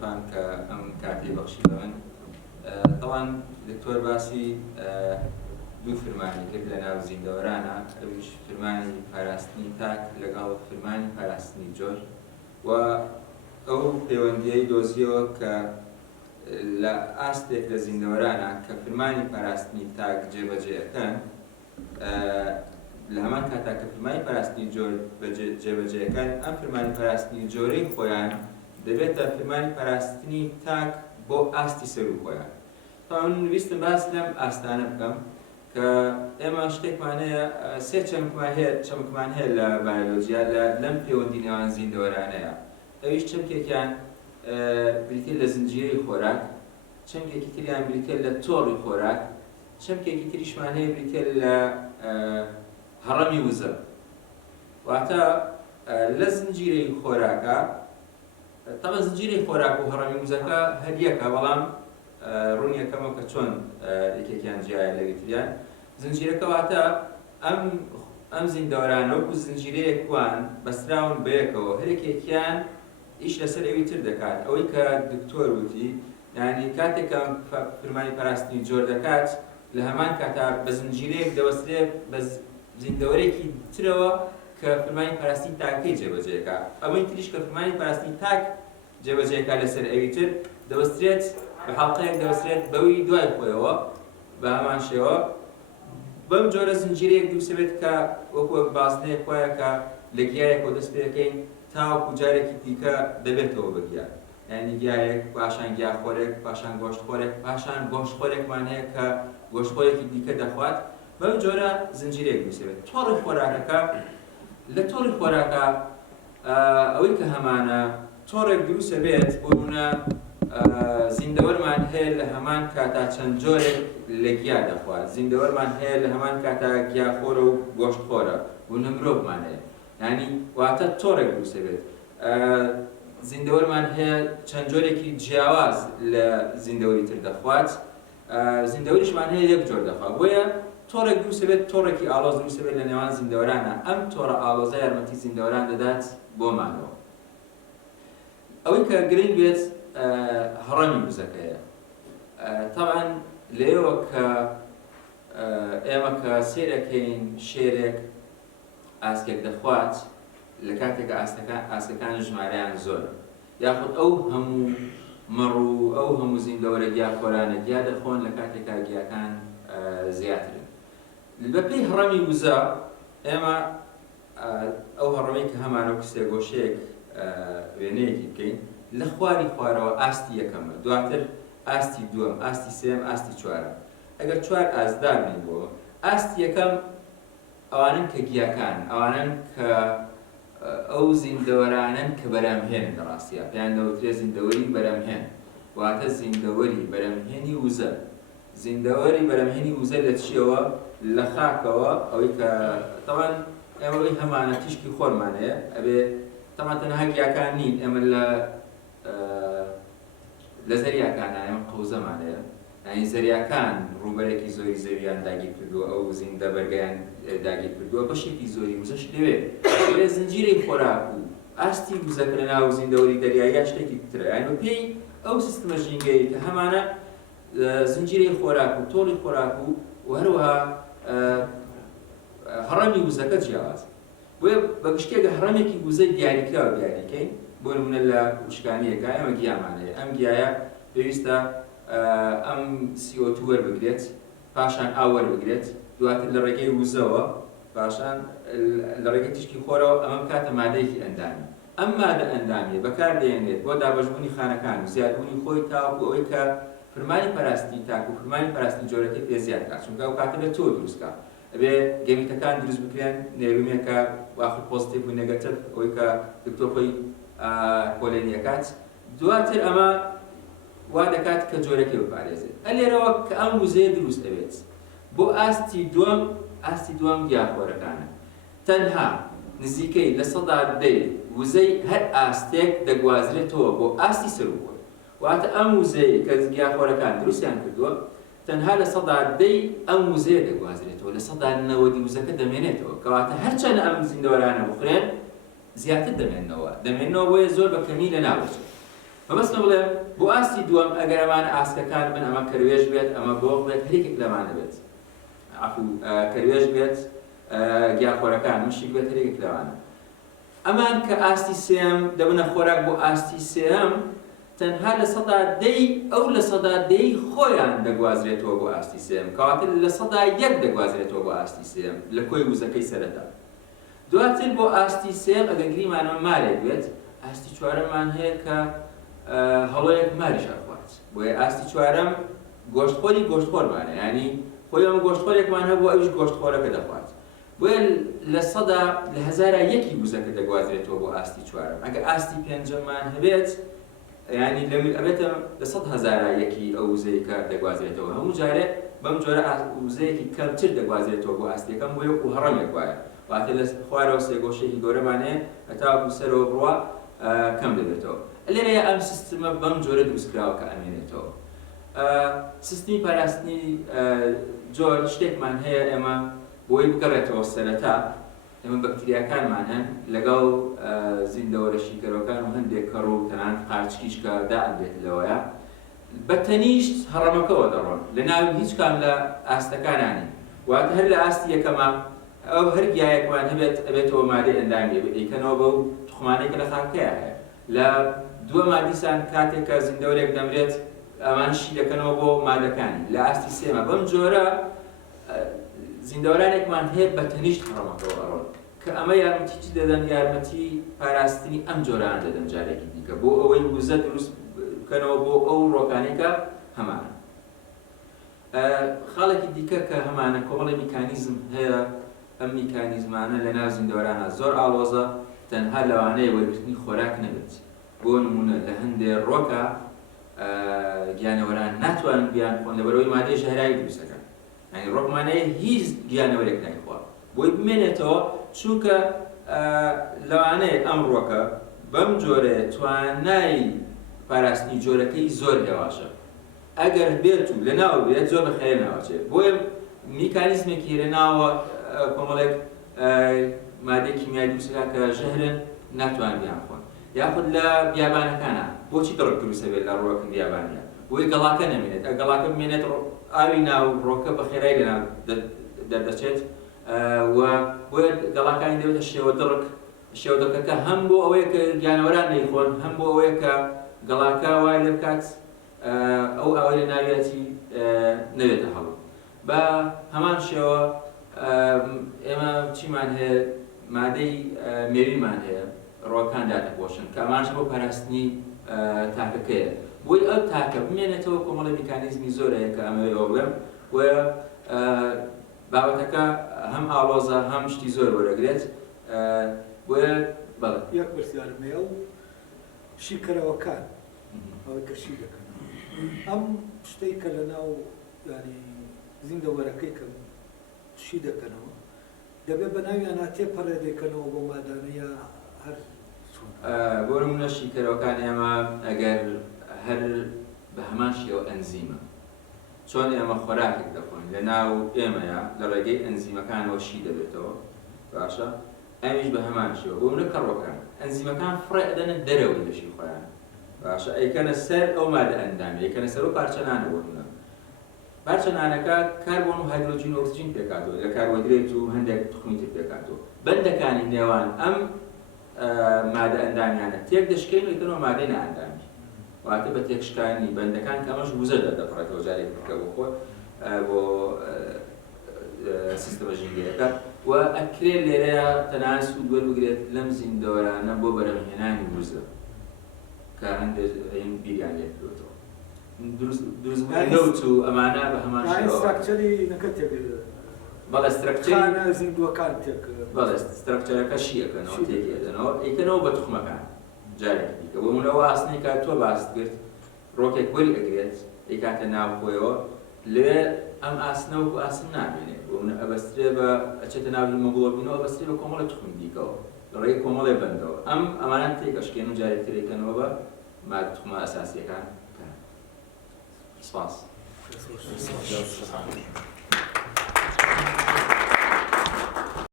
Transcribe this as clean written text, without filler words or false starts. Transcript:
شەرەفان کە ئەم کاتی بەخشی بە من. طبعاً دکتۆر باسی دوو فرمانی کرد لە ناو زیندەوەرانە، ئەویش فرمانی پاراستنی تاک لەگەڵ فرمانی پاراستنی جۆر و ئەو پەیوەندیەی دۆزیەوە کە لە ئاستێک لە زیندەوەرانە کە فرمانی پاراستنی تاک جێبەجێەکەن، لە هەمان کاتا کە فرمانی پاراستنی جۆر جێبەجێەکەن، ئەم فرمانی پاراستنی جۆرەی خۆیان دەبێتە فرمانی پاراستنی تاک بۆ ئاستی سەر و خۆیان. من ویستم باس لەم ئاستانە بکەم کە ئێمە شتێکمان هەیە، سێ چەمکمان هەیە لە بایۆلۆجیا لەم پەیوەندی نێوان زیندەوەرانەیە. ئەویش چەمکێکیان بریتێ لە زنجیرەی خۆراک، چەمکێکی تریان بریتێ لە تۆڕی خۆراک، چەمکێکی تریشمان هەیە بریتێ لە هەڕەمی وزە. واتە لە زنجیرەی خۆراکە، تەمە زنجیرەی خۆراک و هەڕەمی وزەکە هەریەکە، بەڵام ڕوونیەکەمە کە چۆن یەکێکیان جیایە لە یەکتریان. زنجیرەکە واتە ئەم زیندەوەرانە وەکو زنجیرەیەکوان بەستراون بەیەکەوە، هەرێکێکیان ئیش لەسەر ئەوی تر دەکات. ئەوەی کە دکتۆر وتی، یعنی کاتێکە فرمانی پاراستنی جۆر دەکات، لە هەمان کاتا بە زنجیرەیەک دەوەسترێت بە زیندەوەرێکی ترەوە کە فرمانی پاراستنی تاکەی جێبەجێەکە. ئەوەی تریش کە فرمانی پاراستنی تاک جێبەجێەکە لەسەر ئەوی تر دەوەسترێت بە حاڵقەیەک دەوەسترێت بەوی دوای خۆیەوە، بە هەمان شێوە بەم جۆرە زنجیرەیەک دووسەبێت کە وەکو بازنەیەک وایە کە لە گیایەکەوە دەست پێ دەکەین تاوەکو جارێکی دیکە دەبێتەوە بە گیا. یعنی گیایەک، پاشان گیاخۆرێک، پاشان گۆشتخۆرێک، پاشان گۆشتخۆرێکمان هەیە کە گۆشتخۆرێکی دیکە دەخوات. بەم جۆرە زنجیرەیەک دووسەبێت. تۆڕی خۆراکەکە، لە تۆڕی خۆراکە ئەوەی کە هەمانە تۆڕێک دروستە بێت، بۆ نمونە زیندەوەرمان هەیە لە هەمان کاتا چەند جۆرێک لە گیا دەخوات، زیندەوەرمان هەیە لە هەمان کاتا گیاخۆرە و گۆشتخۆرە، بۆ نمونە مرۆڤمان هەیە. یعنی واتە تۆڕێک دروستە بێت. زیندەوەرمان هەیە چەند جۆرێکی جیاواز لە زیندەوەری تر دەخوات، زیندەوەریشمان هەیە یەک جۆر دەخوات. بۆیە تۆڕێک دروستە بێت، تۆڕێکی ئاڵۆز دروستە بێت لە نێوان زیندەوەرانە. ئەم تۆڕە ئاڵۆزە یارمەتی زیندەوەران دەدات بۆمانەوە. ئەوەی کە گرنگ بێت هەڕەمی وزەکەیە. طبعاً لێوە کە ئێمە کە سیرەکەین شێرێک ئاسکێک دەخوات، لە کاتێکە ئاسکەکان ژمارەیان زۆر، یاخود ئەو هەموو مەڕ و ئەو هەموو زیندەوەرە گیاخۆرانە گیا دەخۆن لە کاتێکا گیاکان زیاترن. بەپێی هەڕەمی وزە ئێمە ئەو هەڕەمەی کە هەمانە کسێ گۆشەیەک وێنەیەکی بکەین، لە خواری خوارەوە ئاستی یەکەمە، دواتر ئاستی دووەم، ئاستی سێم، ئاستی چوارە. ئەگەر چوار ئاسدار بین بۆ ئاستی یەکەم، ئەوانن کە گیاکان، ئەوانن کە ئەو زیندەوەرانن کە بەرەمهێنن. لە ڕاستیە پێیان دەوترێت زیندەوەری بەرەمهێن، واتە زیندەوەری بەرەمهێنی وزە. زیندەوەری بەرەمهێنی وزە لە چیەوە؟ لە خاکەوە. ئەوەی کە تەوان ئێمەوەی هەمانە تیشکی خۆرمان هەیە، ئەبێ تەمان تەنها گیاکان نین، ئێمە لە زەریاکانە ئێمە قەوزەمان هەیە. یعنی زەریاکان ڕووبەرێکی زۆری زەویان داگیر کردووە، ئەو زیندە بەرگیان داگیر کردووە، بەشێکی زۆری وزەش لەوێ. لێ زنجیرەی خۆراک و ئاستی وزەکە لە ناو زیندەوەری دەریاییە شتێکی ترە. یعنی پێی ئەو سیستمە ژینگەی کە هەمانە زنجیرەی خۆراک و تۆڵی خۆراک و هەروەها هەڕەمی وزەکە جیاوازە. بۆیە بە گشتێکە هەڕەمێکی وزەی دیاریکراوە دیاریکەین. بۆ نمونە لە وشکانیەکە ئێمە گیامان هەیە، ئەم گیایە پێویستە ئەم CO2 وەربگرێت، پاشان ئاو وەربگرێت، دواتر لە ڕێگەی وزەوە، پاشان لە ڕێگەی تیشکی خۆرەوە ئەمەم کاتە مادەیەکی ئەندامی. ئەم مادە ئەندامیە بەکاردێنێت بۆ دابەشبوونی خانەکان و زیادبوونی خۆی تاوەکو ئەوەی کە فرمانی پاراستنی تاک و فرمانی پاراستنی جۆرەکەی پێ زیاد کات، چونکە ئەو کاتە بێت تۆ دروستکە. ئەبێ گەمیتەکان دروست بکرێن، نێرومێکە واخر پۆزیتیڤ و نێگەتیڤ، ئەوەی کە دکتۆر خۆی کۆلێنیەکات. دواتر ئەمە وا دەکات کە جۆرەکەی بپارێزێت. ئەلێرەوە کە ئەم وزەیە دروست ئەوێت بۆ ئاستی دووەم گیاخۆرەکانە، تەنها نزیکەی لە 10% وزەی هەر ئاستێک دەگوازرێتەوە بۆ ئاستی سەر و خۆی. واتە ئەم وزەی کە گیاخۆرەکان دروستیان کردووە، تەنها لە 10% ئەم وزەیە دەگوازرێتەوە، لە 90% وزەکە دەمێنێتەوە، کەواتە هەرچەندە ئەم زیندەوەرانە بخورێن زیاتر دەمێنەوە، بۆیە زۆر بە کەمی لە ناوچێت. بەبەستمە بڵێم بۆ ئاستی دووەم ئەگەر ئەمانە ئاسکەکان بن ئەمە کەروێژ بێت ئەمە بۆ بێت هەرێکێک لەمانە بێت کەروێژ بێت گیاخۆرەکان مشک بێت هەرێکێک لەوانە ئەمان کە ئاستی سێم دەبنە خۆراک بۆ ئاستی سێم تەنها لە سەدا دەی ئەو لە سەدا دەی خۆیان دەگوازرێتەوە بۆ ئاستی سێم کەواتر لە سەدا یەک دەگوازرێتەوە بۆ ئاستی سێم لە کۆی وزەکەی سەرەتا دواتر بۆ ئاستی سێم ئەگەر گریمانەوە مارێک بێت ئاستی چوارەممان هەیە کە هەڵۆیەک ماریش ئەخوات بۆیە ئاستی چوارەم گۆشتخۆری گۆشتخۆرمانە ینی خۆی ئەمە گۆشتخۆرێکمان هەبوو ئەویش گۆشتخۆرەکە دەخوات بۆیە لە سەدا لە هەزارە یەکی وزەکە دەگوازرێتەوە بۆ ئاستی چوارەم ئەگە ئاستی پێنجەممان هەبێت ینی ئەبێتە لە سەد هەزارە یەکی ئەو وزەیەکە دەگوازرێتەوە هەموو جارێ بەم جۆرە وزەیەکی کەمتر دەگوازرێتەوە بۆ ئاستیەکەم بۆ یەک و هەڕەمێک وایە واتە لە خوارەوە سێگۆشەیەکی گەورەمانەیە هەتا سەرەوە بڕوا کەم دەبێتەوە لێرەیە ئەم سیستمە بەم جۆرە دروستکراوە کە ئەمێنێتەوە سیستمی پاراستنی جۆر شتێکمان هەیە ئێمە بۆی بگەڕێتەوە سەرەتا ئێمە بەکتریاکانمان هەن لەگەڵ زیندەوەرە شیکەرەکان و هەندێک کەڕ و تەنانەت قارچکیش کە دائەندێت لەوەیە بە تەنیشت هەڕەمەکەەوە دەڕۆن لە ناوی هیچ کام لە ئاستەکانانی واتە هەر لە ئاستی یەکەمە ئەو هەر گیایەکمان هەبێت ئەبێتەوە مادەی ئەندامی ئەیکەنەوە بەو توخمانێک لە خاکەیە هەیە لە دووەما دیسان کاتێک کە زیندەوەرێک دەمرێت ئەمان شی دەکەنەوە بۆ مادەکانی لە ئاستی سێمە بەم جۆرە زیندەوەرانێکمان هەیە بە تەنیشت هەڕەمەکەەوە ئەڕۆن کە ئەمە یارمەتی چی دەدەن یارمەتی پاراستنی ئەم جۆران دەدەن جارێکی دیکە بۆ ئەوەی وزە دروست بکەنەوە بۆ ئەو ڕۆکانێکە هەمانە خاڵێکی دیکە کە هەمانە کۆمەڵی میکانیزم هەیە ئەم میکانیزمانە لە ناو زیندەوەرانە زۆر ئاڵۆزە تەنها لەوانەیە وەرگرتنی خۆراک نەبێت بۆ نمونە لە هەندێک ڕۆکە گیانەوەران ناتوانن بیان خۆن لەبەرەوەی مادەی ژەهرایی دروستەکەن ینی ڕۆکمانەیە هیچ گیانەوەرێک نایخوات بۆی بمێنێتەوە چونکە لەوانەیە ئەم ڕۆکە بەم جۆرە توانای پاراستنی جۆرەکەی زۆر هێواشە ئەگەر بێت و لە ناو بێت زۆر بەخێر ناوچێت بۆیە میکانیزمێکی لە ناوە کۆمەڵێک مادەی کیمیایی دروستەکە کە ژەهرن ناتوان بیان خۆن یاخود لە بیابانەکانە بۆچی دڕک دروستە بێت لە ڕۆکن بیابانیە بۆی گەڵاکە نەمێنێت گەڵاکە بمێنێت ئاوی ناو ڕۆکە بە خێرایی لە ناو دەردەچێت و بۆیە گەڵاکانی دەبێتە شێوە دڕک شێوە دڕکەکە هەم بۆ ئەوەیە کە گیانەوەران نەیخۆن هەم بۆ ئەوەیە کە گەڵاکە وای لێ بکات ئەو ئەوەی لە ناویەتی نەوێتە هەڵ بە هەمان شێوە ئێمە چیمان هەیە مادەی مێویمان هەیە ڕۆکان دادەپۆشن کە ئەمانش بۆ پاراستنی تاکەکەیە بۆی ئەو تاکە بمێنێتەوە کۆمەڵی میکانیزمی زۆرەیە کە ئەمەوێ بڵێم وە بابەتەکە هەم ئاڵۆزە هەم شتی زۆر وەرەگرێت بۆیە بەڵێ یەک پرسیارم هەیە و شیکەرەوەکان ئەوەی کە شی دەکەن ئەم شتەی کە لە ناو ینی زیندەوەرەکەی کە شی دەکەنەوە دەبێت بە ناویان تێپەڕێ دەکەنەوە بۆ مادانە یا هەر بۆ نمونە شیکەرەوەکان ئێمە ئەگەر هەر بە هەمان شێوە ئەنزیمە چۆن ئێمە خۆراکێک دەخۆین لە ناو ئێمەیە لە ڕێگەی ئەنزیمەکانەوە شی دەبێتەوە باشە ئەمیش بە هەمان شێوە بۆ منە کەڕۆکان ئەنزیمەکان فڕێ ئەدەنە دەرەوەی لەشی خۆیان باشە ئەیکەنە سەر ئەو مادە ئەندامی ئەیکەنە سەر و پارچەنانە بۆ منە پارچەنانەکە کاربۆن و هایدرۆجین و ئۆکسیجین پێکاتەوە لە کاربۆهیدرێت و هەندێک تخمی تر پێکاتەوە بەندەکانی نێوان ئەم مادە ئەندامیانە تێک دەشکێن و ئەیکەنەوە مادەی نائەندامی واتە بە تێکشکانی بەندەکان کە ئەمەش وزە دەدەپڕێتەوە جارێک بکە بۆ خۆ بۆ سیستەمە ژینگەیەەکە و ئەکرێ لێرەیە تەنانەت سوود وەربگرێت لەم زیندەوەرانە بۆ بەرەمهێنانی وزە کە هەندێک بیریان لێ کردوێتەوە دروستبوونی نەوت و ئەمانە بە هەمان شێوە ستراکچەری نەکە تێک بەڵێ ستراکچەری زیندوەکان تێک بەڵێ ستراکچەرەکە شیەکەنەوە تێکێدەنەوە ئەیکەنەوە بە توخمەکان جارێک دیکە بۆ منەوە ئاسنی کات تۆ باست کرد ڕۆکێک وەری ئەگرێت ئەیکاتە ناو خۆیەوە لێ ئەم ئاسنەوەکو ئاسن نامێنێت بۆ منە ئەبەسترێ بە ئەچێتە ناو هیمۆگلۆبینەوە ئەبەسترێ بە کۆمەڵی تخم دیکەوە لە ڕێی کۆمەڵی بەندەوە ئەم ئەمانە تێکەشکێن و جارێک ترێکەنەوە بە مادە توخمە ئەساسیەکان سپاس.